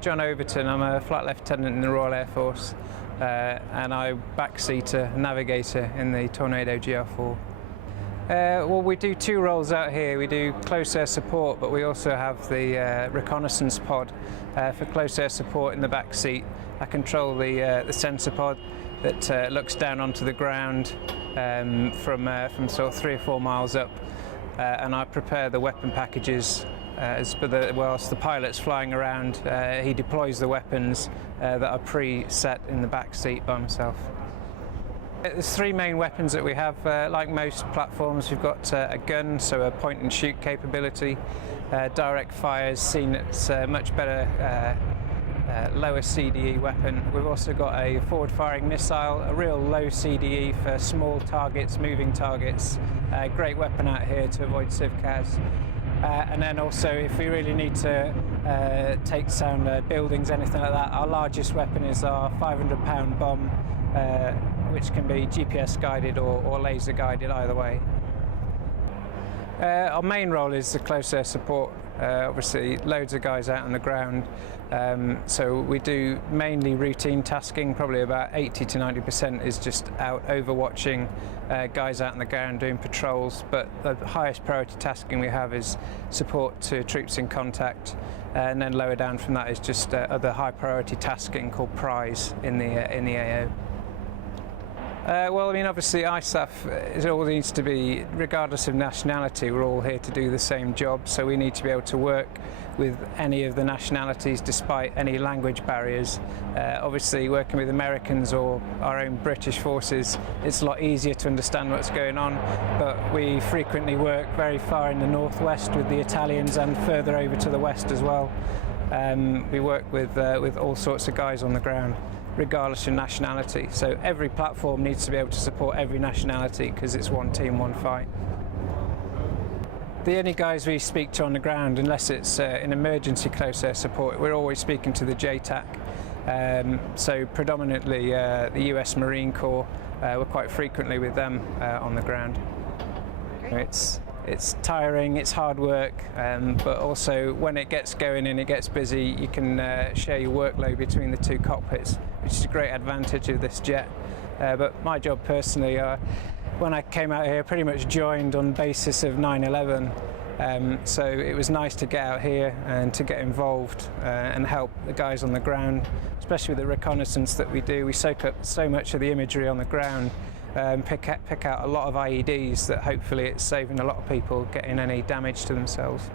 John Overton. I'm a flight lieutenant in the Royal Air Force, and I backseat a Navigator in the Tornado GR-4. Well, we do two roles out here. We do close air support, but we also have the reconnaissance pod. For close air support in the back seat, I control the sensor pod that looks down onto the ground from sort of 3 or 4 miles up, and I prepare the weapon packages. Whilst the pilot's flying around, he deploys the weapons that are pre-set in the back seat by myself. There's 3 main weapons that we have. Like most platforms, we've got a gun, so a point and shoot capability. Direct fire is seen as a much better lower CDE weapon. We've also got a forward firing missile, a real low CDE for small targets, moving targets. Great weapon out here to avoid civcas. And then also, if we really need to take down buildings, anything like that, our largest weapon is our 500-pound bomb, which can be GPS guided or laser guided, either way. Our main role is the close air support. Obviously loads of guys out on the ground, so we do mainly routine tasking. Probably about 80 to 90% is just out overwatching guys out on the ground doing patrols, but the highest priority tasking we have is support to troops in contact, and then lower down from that is just other high priority tasking called prize in the AO. Well, I mean, obviously ISAF, it all needs to be, regardless of nationality, we're all here to do the same job, so we need to be able to work with any of the nationalities despite any language barriers. Obviously working with Americans or our own British forces, it's a lot easier to understand what's going on, but we frequently work very far in the northwest with the Italians and further over to the west as well. We work with all sorts of guys on the ground, regardless of nationality. So every platform needs to be able to support every nationality because it's one team, one fight. The only guys we speak to on the ground, unless it's an emergency close air support, we're always speaking to the JTAC. So predominantly the US Marine Corps, we're quite frequently with them on the ground. It's tiring, it's hard work, but also when it gets going and it gets busy, you can share your workload between the 2 cockpits, which is a great advantage of this jet. But my job personally, when I came out here, pretty much joined on basis of 9/11. So it was nice to get out here and to get involved and help the guys on the ground, especially with the reconnaissance that we do. We soak up so much of the imagery on the ground. Pick out a lot of IEDs that hopefully it's saving a lot of people getting any damage to themselves.